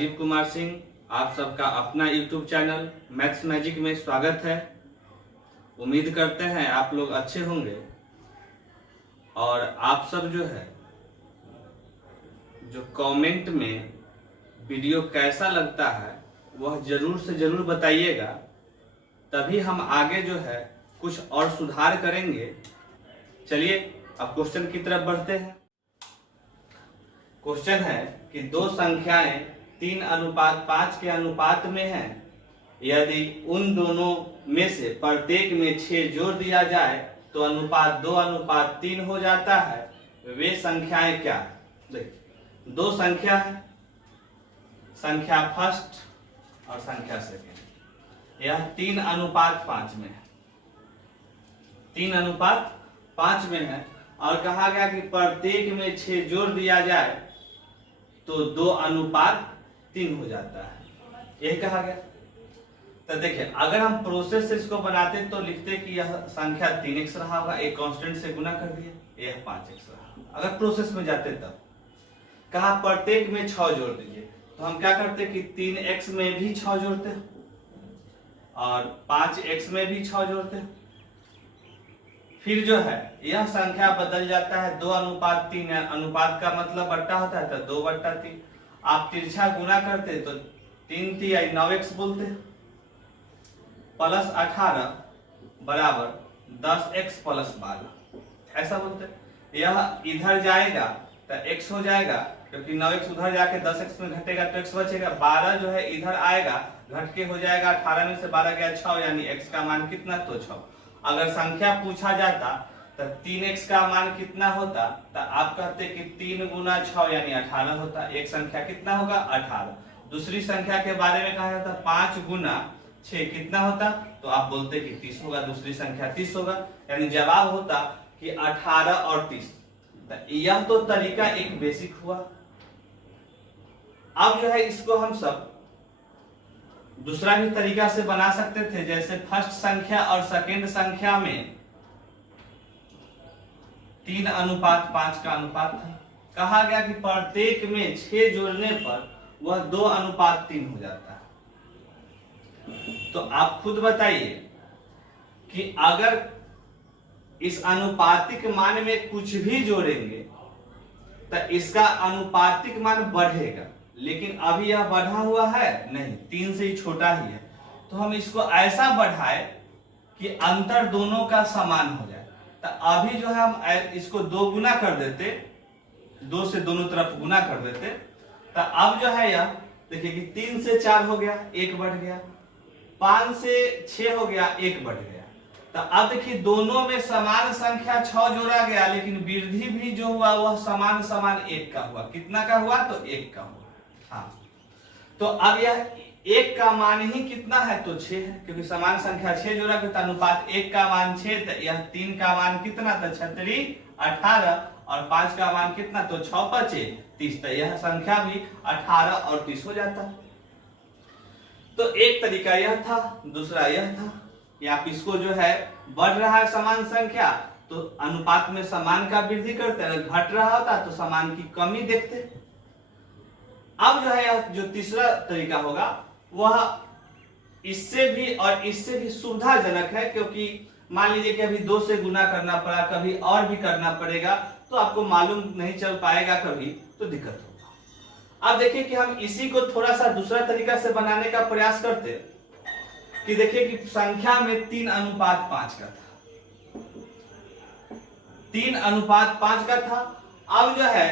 राजीव कुमार सिंह, आप सबका अपना YouTube चैनल मैथ्स मैजिक में स्वागत है। उम्मीद करते हैं आप लोग अच्छे होंगे और आप सब जो है जो कमेंट में वीडियो कैसा लगता है वह जरूर से जरूर बताइएगा, तभी हम आगे जो है कुछ और सुधार करेंगे। चलिए अब क्वेश्चन की तरफ बढ़ते हैं। क्वेश्चन है कि दो संख्याएं 3:5 के अनुपात में हैं। यदि उन दोनों में से प्रत्येक में 6 जोड़ दिया जाए तो अनुपात 2:3 हो जाता है। वे संख्याएं क्या है? देखिए, दो संख्या है, संख्या फर्स्ट और संख्या सेकेंड। यह 3:5 में है, 3:5 में है और कहा गया कि प्रत्येक में 6 जोड़ दिया जाए तो 2:3 हो जाता है, यही कहा गया। तो देखिए, अगर हम प्रोसेस से इसको बनाते तो लिखते कि यह संख्या 3x रहा होगा, एक कांस्टेंट से गुना कर दिया, यह 5x रहा। अगर प्रोसेस में जाते तब कहा प्रत्येक में 6 जोड़ दीजिए, तो हम क्या करते कि 3x में भी 6 जोड़ते और 5x में भी 6 जोड़ते। फिर जो है यह संख्या बदल जाता है 2:3। अनुपात का मतलब बट्टा होता है, तो 2/3। आप तिरछा गुना करते तो 3 × 9x बोलते, प्लस 18 बराबर 10x + 12 ऐसा बोलते। यह इधर जाएगा तो x हो जाएगा, क्योंकि 9x उधर जाके 10x में घटेगा तो x बचेगा। 12 जो है इधर आएगा, घट के हो जाएगा 18 में से 12 गया 6, यानी x का मान कितना? तो 6। अगर संख्या पूछा जाता तो 3x का मान कितना होता, तो आप कहते कि 3 × 6 यानी 18 होता। एक संख्या कितना होगा? 18। दूसरी संख्या के बारे में कहा जाता 5 × 6 कितना होता, तो आप बोलते कि 30 होगा। दूसरी संख्या 30 होगा, यानी जवाब होता कि 18 और 30। यह तो तरीका एक बेसिक हुआ। अब जो है इसको हम सब दूसरा भी तरीका से बना सकते थे, जैसे फर्स्ट संख्या और सेकेंड संख्या में 3:5 का अनुपात था। कहा गया कि प्रत्येक में 6 जोड़ने पर वह 2:3 हो जाता है। तो आप खुद बताइए कि अगर इस अनुपातिक मान में कुछ भी जोड़ेंगे तो इसका अनुपातिक मान बढ़ेगा, लेकिन अभी यह बढ़ा हुआ है नहीं, 3 से ही छोटा ही है। तो हम इसको ऐसा बढ़ाए कि अंतर दोनों का समान हो जाए। तो अभी जो है हम इसको 2 गुना कर देते, 2 से दोनों तरफ गुना कर देते, तो अब जो है यह देखिए कि 3 से 4 हो गया, 1 बढ़ गया, 5 से 6 हो गया, 1 बढ़ गया। तो अब देखिए दोनों में समान संख्या 6 जोड़ा गया, लेकिन वृद्धि भी जो हुआ वह समान 1 का हुआ। कितना का हुआ? तो 1 का हुआ। हाँ, तो अब यह 1 का मान ही कितना है? तो 6 है, क्योंकि समान संख्या 6 जोड़ा गया, तो अनुपात 1 का मान 6। तो यह 3 का मान कितना? तो 6×3 18 और 5 का मान कितना? तो 6×5 30। तो यह संख्या भी 18 और 30 हो जाता। तो एक तरीका यह था, दूसरा यह था कि आप इसको जो है बढ़ रहा है समान संख्या तो अनुपात में समान का वृद्धि करते, अगर घट रहा होता तो समान की कमी देखते। अब जो है जो तीसरा तरीका होगा वह इससे भी और इससे भी सुविधाजनक है, क्योंकि मान लीजिए कि अभी 2 से गुना करना पड़ा, कभी और भी करना पड़ेगा, तो आपको मालूम नहीं चल पाएगा कभी, तो दिक्कत होगा। अब देखिए कि हम इसी को थोड़ा सा दूसरा तरीका से बनाने का प्रयास करते कि देखिए कि संख्या में 3:5 का था, 3:5 का था। अब जो है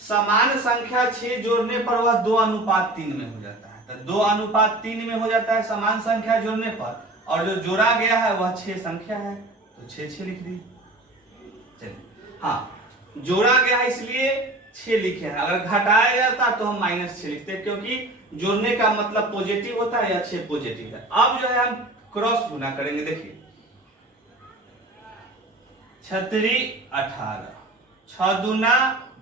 समान संख्या 6 जोड़ने पर वह 2:3 में हो जाता है। तो 2:3 में हो जाता है समान संख्या जोड़ने पर, और जो जोड़ा गया है वह 6 संख्या है, तो 6 लिख दी। चलिए, हाँ, जोड़ा गया है इसलिए 6 लिखे हैं। अगर घटाया जाता तो हम -6 लिखते, क्योंकि जोड़ने का मतलब पॉजिटिव होता है या 6 पॉजिटिव है। अब जो है हम क्रॉस गुना करेंगे। देखिए 6×3 18, 6 दूना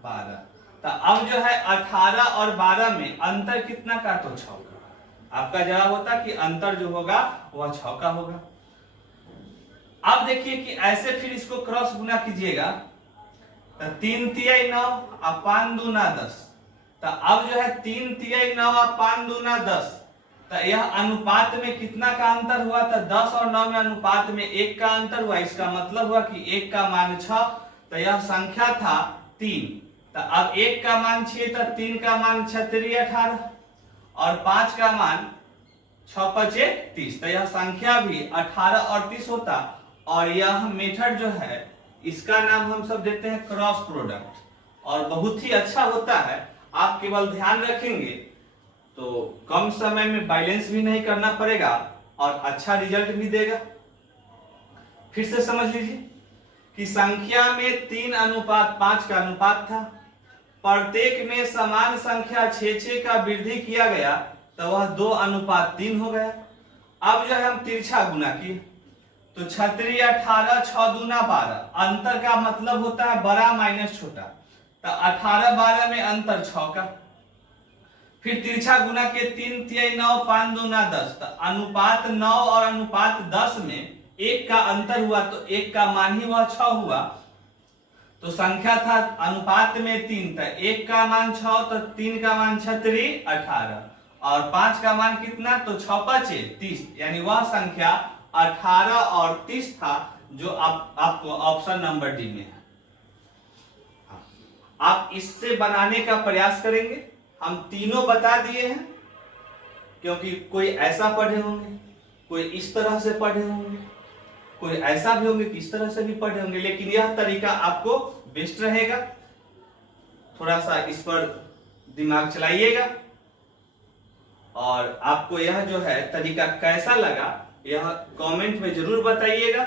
12। तो अब जो है 18 और 12 में अंतर कितना का? तो 6 का। आपका जवाब होता कि अंतर जो होगा वह 6 का होगा। अब देखिए कि ऐसे फिर इसको क्रॉस गुना कीजिएगा, तो 3 × 3 = 9 और 5 × 2 = 10। तो अब जो है 3 तिहाई 9 और 5 दूना 10, तो यह अनुपात में कितना का अंतर हुआ? तो 10 और 9 में अनुपात में 1 का अंतर हुआ। इसका मतलब हुआ कि 1 का मान 6, तो यह संख्या था 3। तो अब 1 का मान 6, तो 3 का मान 6 3 18 और 5 का मान 6 5 30, तो यह संख्या भी 18 और 30 होता। और यह मेथड जो है इसका नाम हम सब देते हैं क्रॉस प्रोडक्ट, और बहुत ही अच्छा होता है। आप केवल ध्यान रखेंगे तो कम समय में बैलेंस भी नहीं करना पड़ेगा और अच्छा रिजल्ट भी देगा। फिर से समझ लीजिए कि संख्या में 3:5 का अनुपात था, प्रत्येक में समान संख्या 6 का वृद्धि किया गया, तो वह 2:3 हो गया। अब जो है हम तिरछा गुना किए, तो 6 3 18 6 दूना 12, अंतर का मतलब होता है बड़ा माइनस छोटा, तो 18 12 में अंतर 6 का। फिर तिरछा गुना के 3 तिहाई 9 5 दूना 10, तो अनुपात 9 और अनुपात 10 में 1 का अंतर हुआ, तो 1 का मान ही वह 6 हुआ। तो संख्या था अनुपात में 3, तो 1 का मान 6, तो 3 का मान 6 3 18 और 5 का मान कितना? तो 6 5 30, यानी वह संख्या 18 और 30 था, जो आपको ऑप्शन नंबर डी में है। आप इससे बनाने का प्रयास करेंगे। हम तीनों बता दिए हैं, क्योंकि कोई ऐसा पढ़े होंगे, कोई इस तरह से पढ़े होंगे, कोई ऐसा भी होंगे कि इस तरह से भी पढ़े होंगे, लेकिन यह तरीका आपको बेस्ट रहेगा। थोड़ा सा इस पर दिमाग चलाइएगा, और आपको यह जो है तरीका कैसा लगा यह कमेंट में जरूर बताइएगा।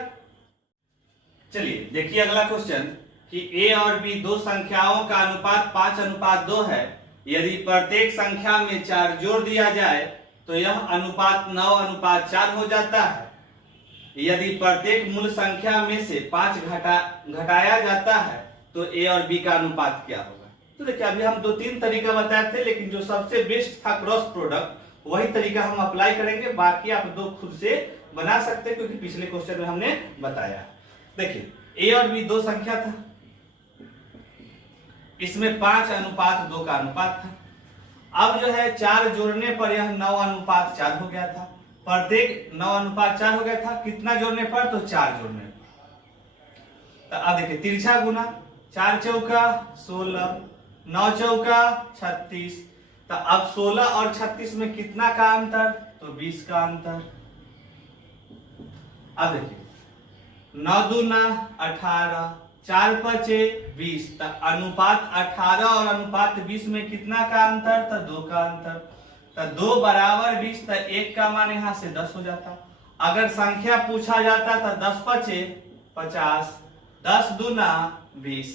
चलिए देखिए अगला क्वेश्चन कि ए और बी दो संख्याओं का अनुपात 5:2 है। यदि प्रत्येक संख्या में 4 जोड़ दिया जाए तो यह अनुपात 9:4 हो जाता है। यदि प्रत्येक मूल संख्या में से 5 घटाया जाता है तो ए और बी का अनुपात क्या होगा? तो देखिए अभी हम 2-3 तरीका बताए थे, लेकिन जो सबसे बेस्ट था क्रॉस प्रोडक्ट, वही तरीका हम अप्लाई करेंगे। बाकी आप दो खुद से बना सकते हैं, क्योंकि पिछले क्वेश्चन में हमने बताया। देखिए ए और बी दो संख्या था, इसमें 5:2 का अनुपात था। अब जो है 4 जोड़ने पर यह 9:4 हो गया था। प्रत्येक 9:4 हो गया था, कितना जोड़ने पर? तो 4 जोड़ने पर। तो अब देखिए तिरछा गुना, 4 चौका 16, 9 चौका 36, तो अब 16 और 36 में कितना का अंतर? तो 20 का अंतर। अब देखिए 9 दूना 18, 4 5 20, तो अनुपात 18 और अनुपात 20 में कितना का अंतर? तो 2 का अंतर। तो 2 बराबर 20, तो 1 का मान यहां से 10 हो जाता। अगर संख्या पूछा जाता तो 10 5 50, 10 दूना 20।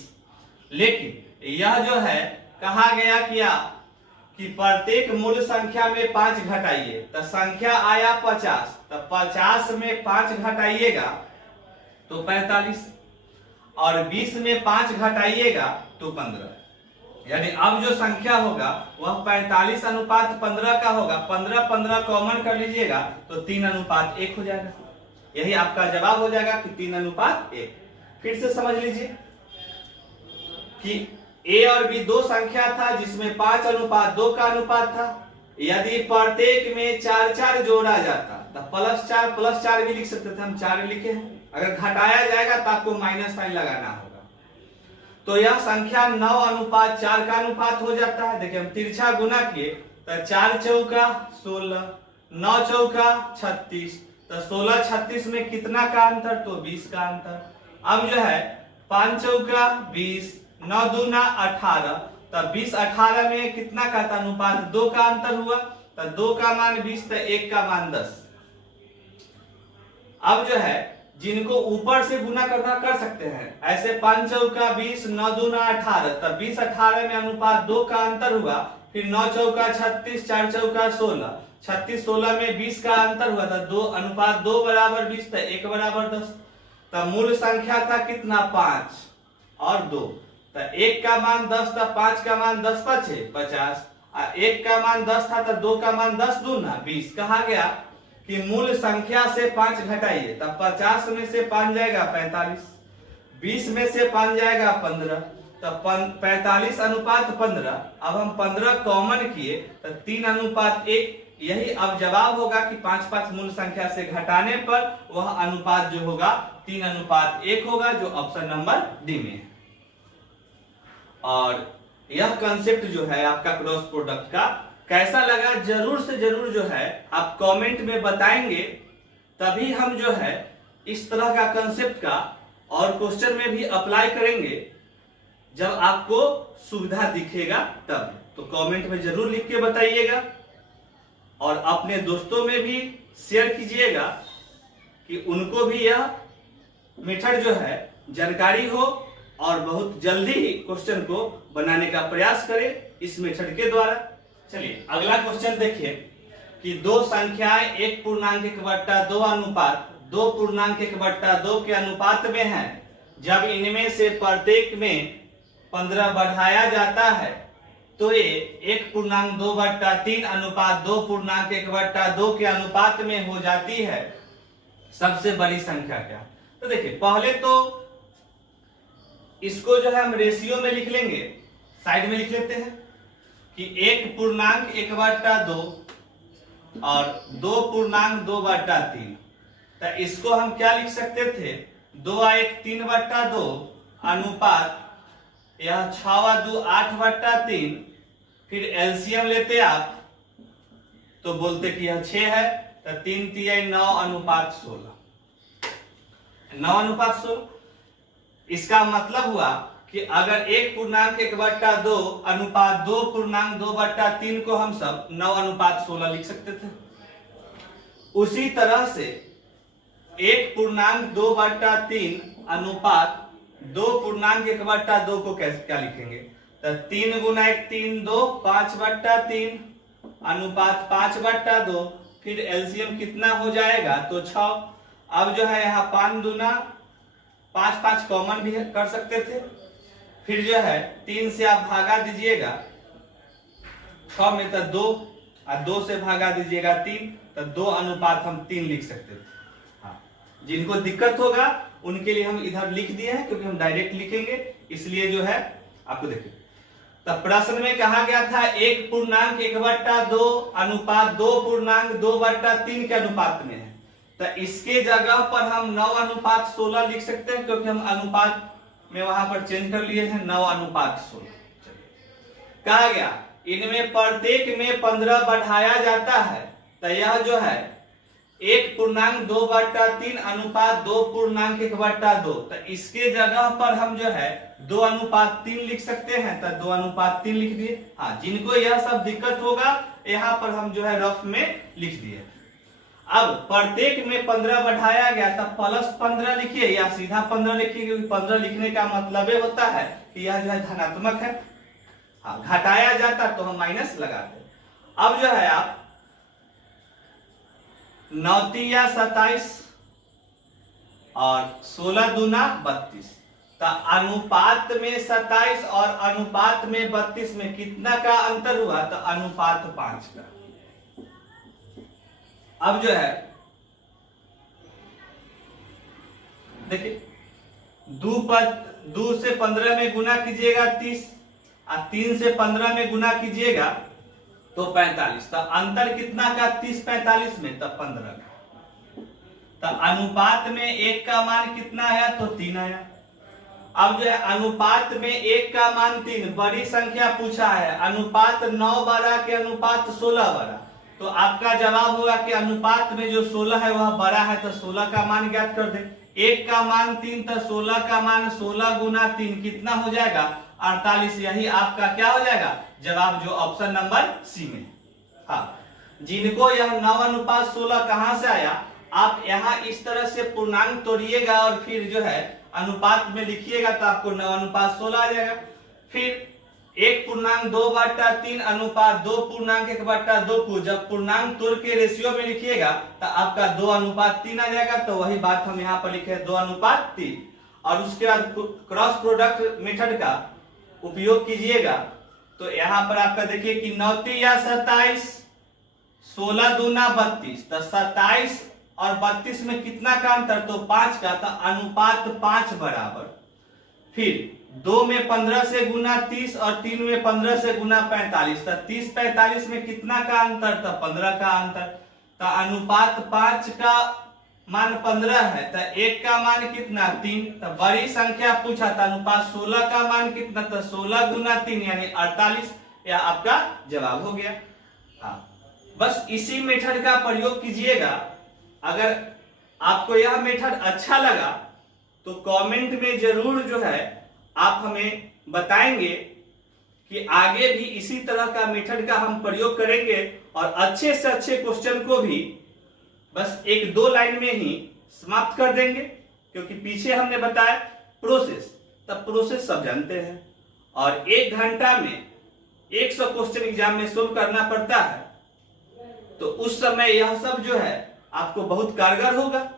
लेकिन यह जो है कहा गया कि प्रत्येक मूल संख्या में 5 घटाइए, तो संख्या आया 50, तो 50 में 5 घटाइएगा तो 45, और 20 में 5 घटाइएगा तो 15। यानी अब जो संख्या होगा वह 45:15 का होगा। 15 कॉमन कर लीजिएगा तो 3:1 हो जाएगा। यही आपका जवाब हो जाएगा कि 3:1। फिर से समझ लीजिए कि ए और बी दो संख्या था जिसमें 5:2 का अनुपात था। यदि प्रत्येक में 4 जोड़ा जाता तो +4 भी लिख सकते थे, हम 4 लिखे हैं। अगर घटाया जाएगा तो आपको माइनस साइन लगाना होगा। तो यह संख्या 9:4 का अनुपात हो जाता है। देखिए हम तिरछा गुना किए तो 4 चौका 16, 9 चौका 36, तो 16 36 में कितना का अंतर? तो 20 का अंतर। अब जो है 5 चौका 20, 9 दूना 18, तो 20 18 में कितना का था अनुपात? 2 का अंतर हुआ, तो 2 का मान 20, तो 1 का मान 10। अब जो है जिनको ऊपर से गुना करना कर सकते हैं, ऐसे 5 चौका 20, 9 दूना 18, तब 20 18 में अनुपात 2 का अंतर हुआ। फिर 9 चौका 36, 4 चौका 16, 36 16 में 20 का अंतर हुआ था। 2 अनुपात 2 बराबर 20, तो 1 बराबर 10। तब मूल संख्या था कितना? 5 और 2, तो 1 का मान 10 था, 5 का मान 10 5 50, 1 का मान 10 था तो 2 का मान 10 दूना 20। कहा गया कि मूल संख्या से 5 घटाइए, तब 50 में से 5 जाएगा 45, 20 में से 5 जाएगा 15, तो 45:15। अब हम 15 कॉमन किए तो 3:1। यही अब जवाब होगा कि 5 मूल संख्या से घटाने पर वह अनुपात जो होगा 3:1 होगा, जो ऑप्शन नंबर डी में है। और यह कंसेप्ट जो है आपका क्रॉस प्रोडक्ट का कैसा लगा जरूर से जरूर जो है आप कमेंट में बताएंगे, तभी हम जो है इस तरह का कंसेप्ट का और क्वेश्चन में भी अप्लाई करेंगे जब आपको सुविधा दिखेगा तब। तो कमेंट में जरूर लिख के बताइएगा और अपने दोस्तों में भी शेयर कीजिएगा कि उनको भी यह मेथड जो है जानकारी हो और बहुत जल्दी ही क्वेश्चन को बनाने का प्रयास करें इस मेथड के द्वारा। चलिए अगला क्वेश्चन देखिए कि दो संख्याएं 1.1/2 अनुपात 2.1/2 के अनुपात में है। जब इनमें से प्रत्येक में 15 बढ़ाया जाता है तो ये 1.2/3 अनुपात 2.1/2 के अनुपात में हो जाती है। सबसे बड़ी संख्या क्या? तो देखिए पहले तो इसको जो है हम रेशियो में लिख लेंगे, साइड में लिख लेते हैं कि 1.1/2 और 2.2/3। तो इसको हम क्या लिख सकते थे? 2/1 अनुपात यह 6/2 8/3। फिर एलसीएम लेते आप तो बोलते कि यह 6 है, तो 3×3 9:16। 9:16 इसका मतलब हुआ कि अगर 1.1/2 अनुपात 2.2/3 को हम सब 9:16 लिख सकते थे। उसी तरह से 1.2/3 अनुपात 2.1/2 को कैसे क्या लिखेंगे? तो 3 × 1 3 2 5/3 अनुपात 5/2। फिर एलसीएम कितना हो जाएगा? तो 6। अब जो है यहाँ 5 दूना 5 कॉमन भी कर सकते थे। फिर जो है 3 से आप भागा दीजिएगा 6 में, तो 2 और 2 से भागा दीजिएगा 3, तो 2:3 हम 3 लिख सकते थे। हाँ, जिनको दिक्कत होगा उनके लिए हम इधर लिख दिए हैं क्योंकि हम डायरेक्ट लिखेंगे, इसलिए जो है आपको देखिए। तब प्रश्न में कहा गया था 1.1/2 अनुपात 2.2/3 के अनुपात में है। तो इसके जगह पर हम 9:16 लिख सकते हैं क्योंकि हम अनुपात में वहां पर चेंज कर लिए हैं 9:16। कहा गया इनमें प्रत्येक में 15 बढ़ाया जाता है, तो यह जो है 1.2/3 अनुपात 2.1/2। तो इसके जगह पर हम जो है 2:3 लिख सकते हैं, तो 2:3 लिख दिए। हाँ, जिनको यह सब दिक्कत होगा यहाँ पर हम जो है रफ में लिख दिए। अब प्रत्येक में 15 बढ़ाया गया तो +15 लिखिए या सीधा 15 लिखिए, क्योंकि 15 लिखने का मतलब ये होता है कि यह जो है धनात्मक है। हाँ, घटाया जाता तो हम माइनस लगाते। अब जो है आप 9 या 27 और 16 दूना 32। तो अनुपात में 27 और अनुपात में 32 में कितना का अंतर हुआ? तो अनुपात 5 का। अब जो है देखिए 2 से 15 में गुना कीजिएगा 30 और 3 से 15 में गुना कीजिएगा तो 45। तो अंतर कितना का 30-45 में? तो 15 का। तो अनुपात में 1 का मान कितना आया? तो 3 आया। अब जो है अनुपात में 1 का मान 3, बड़ी संख्या पूछा है, अनुपात 9 बड़ा के अनुपात 16 बड़ा, तो आपका जवाब होगा कि अनुपात में जो 16 है वह बड़ा है, तो 16 का मान ज्ञात कर दे। 1 का मान 3, तो 16 का मान 16 गुना 3 कितना हो जाएगा? 48। यही आपका क्या हो जाएगा जवाब, जो ऑप्शन नंबर सी में। हाँ, जिनको यह 9:16 कहां से आया, आप यहाँ इस तरह से पूर्णांक तोड़िएगा और फिर जो है अनुपात में लिखिएगा तो आपको 9:16 आ जाएगा। फिर 1.2/3 अनुपात 2.1/2 को जब पूर्णांक तोड़ के रेशियो में लिखिएगा तो आपका 2:3 आ जाएगा। तो वही बात हम यहाँ पर लिखे 2:3। और उसके बाद क्रॉस प्रोडक्ट मेथड का उपयोग कीजिएगा तो यहाँ पर आपका देखिए कि 9 या 27 16 दूना 32। तो 27 और 32 में कितना का अंतर? तो 5 का। तो अनुपात 5 बराबर। फिर 2 में 15 से गुना 30 और 3 में 15 से गुना 45। तो 30-45 में कितना का अंतर था? 15 का अंतर। तो अनुपात 5 का मान 15 है, तो 1 का मान कितना? 3। तो बड़ी संख्या पूछा था, अनुपात 16 का मान कितना था? 16 गुना 3 यानी 48। यह आपका जवाब हो गया। हाँ, बस इसी मेथड का प्रयोग कीजिएगा। अगर आपको यह मेथड अच्छा लगा तो कमेंट में जरूर जो है आप हमें बताएंगे कि आगे भी इसी तरह का मेथड का हम प्रयोग करेंगे और अच्छे से अच्छे क्वेश्चन को भी बस 1-2 लाइन में ही समाप्त कर देंगे। क्योंकि पीछे हमने बताया प्रोसेस, तब प्रोसेस सब जानते हैं और 1 घंटा में 100 क्वेश्चन एग्जाम में सोल्व करना पड़ता है, तो उस समय यह सब जो है आपको बहुत कारगर होगा।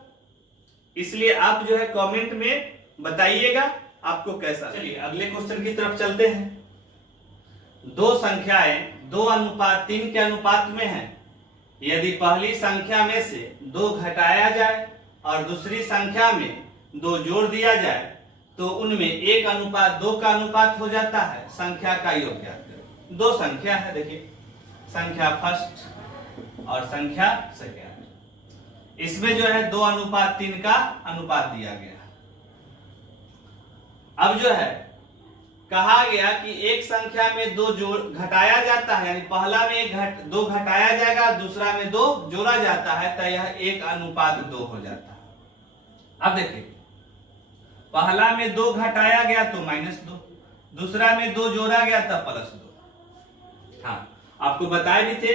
इसलिए आप जो है कमेंट में बताइएगा आपको कैसा। चलिए अगले क्वेश्चन की तरफ चलते हैं। 2 संख्याएं 2:3 के अनुपात में हैं। यदि पहली संख्या में से 2 घटाया जाए और दूसरी संख्या में 2 जोड़ दिया जाए तो उनमें 1:2 का अनुपात हो जाता है। संख्या का योग ज्ञात करें। 2 संख्या है, देखिए संख्या फर्स्ट और संख्या सेकेंड। इसमें जो है 2:3 का अनुपात दिया गया। अब जो है कहा गया कि एक संख्या में 2 जोड़ घटाया जाता है, यानी पहला में 2 घटाया जाएगा, दूसरा में 2 जोड़ा जाता है, तो यह 1:2 हो जाता है। अब देखिए पहला में 2 घटाया गया तो -2, दूसरा में 2 जोड़ा गया तो +2। हाँ, आपको बताए भी थे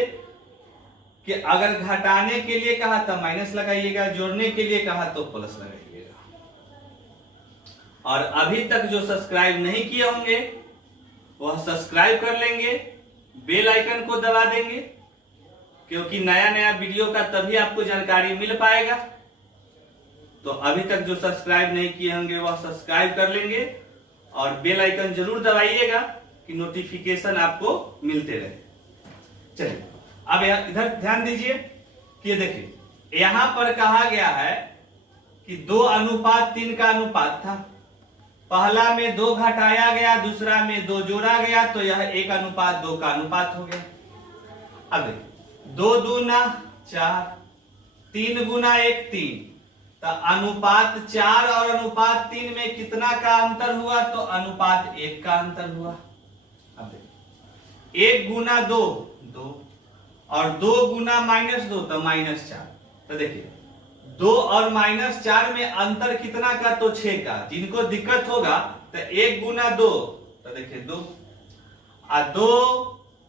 कि अगर घटाने के लिए कहा तो माइनस लगाइएगा, जोड़ने के लिए कहा तो प्लस लगाइएगा। और अभी तक जो सब्सक्राइब नहीं किए होंगे वह सब्सक्राइब कर लेंगे, बेल आइकन को दबा देंगे, क्योंकि नया नया वीडियो का तभी आपको जानकारी मिल पाएगा। तो अभी तक जो सब्सक्राइब नहीं किए होंगे वह सब्सक्राइब कर लेंगे और बेल आइकन जरूर दबाइएगा कि नोटिफिकेशन आपको मिलते रहे। चलिए अब इधर ध्यान दीजिए कि देखिए यहां पर कहा गया है कि 2:3 का अनुपात था। पहला में 2 घटाया गया, दूसरा में 2 जोड़ा गया, तो यह 1:2 का अनुपात हो गया। अब 2 दूना 4, 3 गुना 1 3, तो अनुपात 4 और अनुपात 3 में कितना का अंतर हुआ? तो अनुपात 1 का अंतर हुआ। अब 1 गुना 2 2 और 2 गुना -2 तो -4। तो देखिए 2 और -4 में अंतर कितना का? तो 6 का। जिनको दिक्कत होगा तो 1 गुना 2 तो देखिए 2 और 2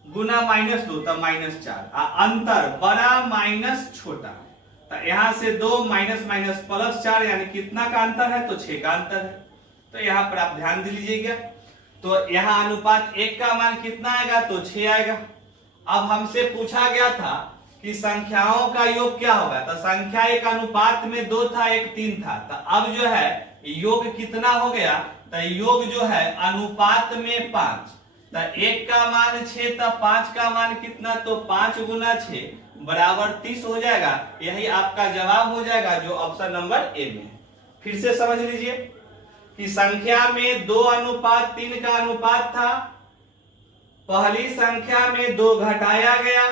गुना -2 तो -4। अंतर बड़ा माइनस छोटा, तो यहां से 2 माइनस माइनस +4 यानी कितना का अंतर है? तो 6 का अंतर है। तो यहां पर आप ध्यान दे लीजिएगा। तो यहां अनुपात 1 का मान कितना आएगा? तो 6 आएगा। अब हमसे पूछा गया था कि संख्याओं का योग क्या होगा, तो संख्या एक अनुपात में 2 था, 1 3 था। तो अब जो है योग कितना हो गया? तो योग जो है अनुपात में 5। तो 1 का मान 6, तो 5 का मान कितना? तो 5 गुना 6 बराबर 30 हो जाएगा। यही आपका जवाब हो जाएगा जो ऑप्शन नंबर ए में है। फिर से समझ लीजिए कि संख्या में 2:3 का अनुपात था। पहली संख्या में 2 घटाया गया,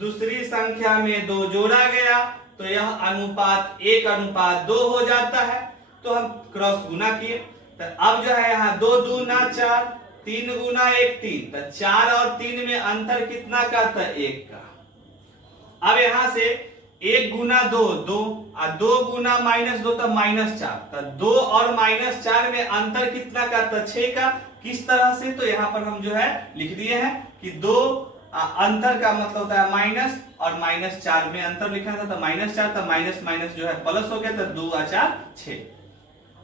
दूसरी संख्या में 2 जोड़ा गया, तो यह अनुपात 1:2 हो जाता है। तो हम क्रॉस गुना किए, तो अब जो है यहाँ 2 दूना 4, 3 गुना 1 3, तो 4 और 3 में अंतर कितना का? था 1 का। अब यहां से 1 गुना 2 2 और 2 गुना -2 तो -4, तो 2 और -4 में अंतर कितना का? था 6 का। किस तरह से? तो यहाँ पर हम जो है लिख दिए हैं कि 2 अंतर का मतलब होता है माइनस और -4 में अंतर लिखा था, तो -4 तो माइनस माइनस जो है प्लस हो गया, तो 2 और 4 6।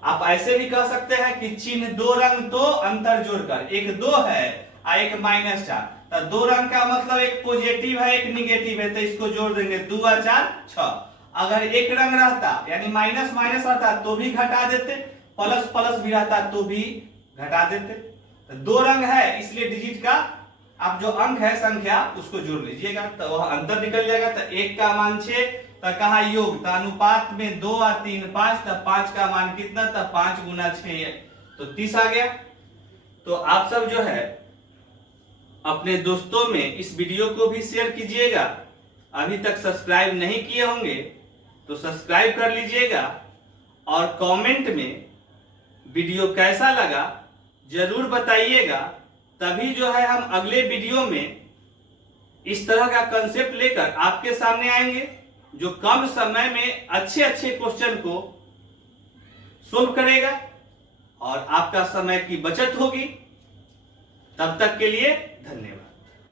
आप ऐसे भी कह सकते हैं कि चिन्ह 2 रंग तो अंतर जोड़कर, एक 2 है और एक -4, तो 2 रंग का मतलब एक पॉजिटिव है एक निगेटिव है, तो इसको जोड़ देंगे 2 और 4 6। अगर एक रंग रहता यानी माइनस माइनस रहता तो भी घटा देते, प्लस प्लस भी रहता तो भी घटा देते। तो 2 रंग है इसलिए डिजिट का आप जो अंक है संख्या उसको जोड़ लीजिएगा, तो वह अंतर निकल जाएगा। तो 1 का मान 6, तो कहा योग, तो अनुपात में 2 और 3 5, तो 5 का मान कितना? तो 5 गुना 6 तो 30 आ गया। तो आप सब जो है अपने दोस्तों में इस वीडियो को भी शेयर कीजिएगा। अभी तक सब्सक्राइब नहीं किए होंगे तो सब्सक्राइब कर लीजिएगा और कमेंट में वीडियो कैसा लगा जरूर बताइएगा। तभी जो है हम अगले वीडियो में इस तरह का कंसेप्ट लेकर आपके सामने आएंगे जो कम समय में अच्छे अच्छे क्वेश्चन को सोल्व करेगा और आपका समय की बचत होगी। तब तक के लिए धन्यवाद।